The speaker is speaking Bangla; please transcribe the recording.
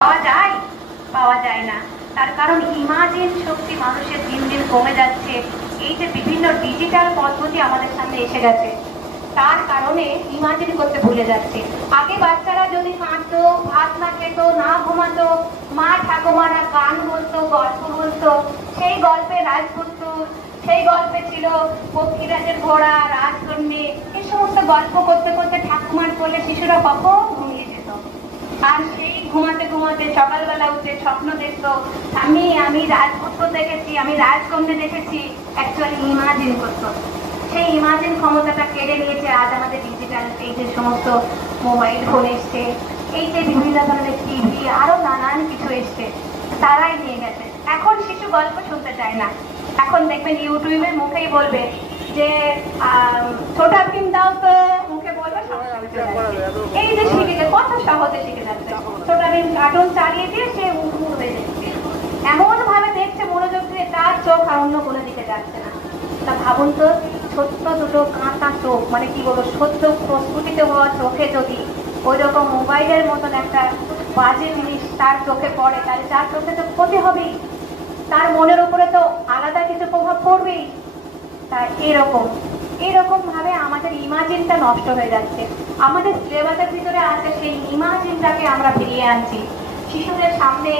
পাওয়া যায়, পাওয়া যায় না। তার কারণ ইমাজিন শক্তি মানুষের দিন দিন কমে যাচ্ছে। এই যে বিভিন্ন ডিজিটাল পদ্ধতি আমাদের সামনে এসে গেছে, তার কারণে ইমাজিন করতে ভুলে যাচ্ছে। আগে বাচ্চারা যদি কাঁদতো, ভাত না খেত, না ঘুমাতো, মা ঠাকুমারা গান বলতো, গল্প বলতো, সেই গল্পে রাজপুত্র, সেই গল্পে ছিল পক্ষীরাজের ঘোড়া, রাজকন্যে, এই সমস্ত গল্প করতে করতে ঠাকুমার কোলে শিশুরা কখন ঘুমিয়ে যেত। আর সেই ঘুমাতে ঘুমাতে সকালবেলা উঠে স্বপ্ন দেখতো, আমি রাজপুত্র দেখেছি, আমি রাজকন্যা দেখেছি। অ্যাকচুয়ালি ইমাজিন করতো। সেই ইমাজিন ক্ষমতাটা কেড়ে নিয়েছে আজ আমাদের ডিজিটাল, এই যে সমস্ত মোবাইল ফোন এসছে, এই যে বিভিন্ন ধরনের টিভি, আরো নানান কিছু এসছে, তারাই নিয়ে গেছে। এখন শিশু গল্প শুনতে চায় না। এখন দেখবেন ইউটিউবে মুখেই বলবে যে ছোটা ভীম দাও তো, মুখে বলবে, এই যে শিখে কত সহজে শিখে যাচ্ছে। ছোটা ভীম কার্টুন চালিয়ে দিয়ে সে উড়ে যাচ্ছে, এমন ভাবে দেখছে মনোযোগ দিয়ে, তার চোখ আর অন্য কোনো দিকে যাচ্ছে না। তা ভাবুন তো, ছোট্ট দুটো কাঁচা চোখ, মানে কি বলবো, সদ্য প্রস্ফুটিত হওয়া চোখে যদি ওই রকম মোবাইলের মতন একটা বাজে জিনিস তার চোখে পড়ে, তাহলে তার চোখে তো ক্ষতি হবেই, তার মনের উপরে তো আলাদা কিছু প্রভাব পড়বেই। তাই এরকম ভাবে আমাদের ইমাজিনটা নষ্ট হয়ে যাচ্ছে। আমাদের সিলেবাসের ভিতরে আছে সেই ইমাজিনটাকে আমরা ফিরিয়ে আনছি শিশুদের সামনে।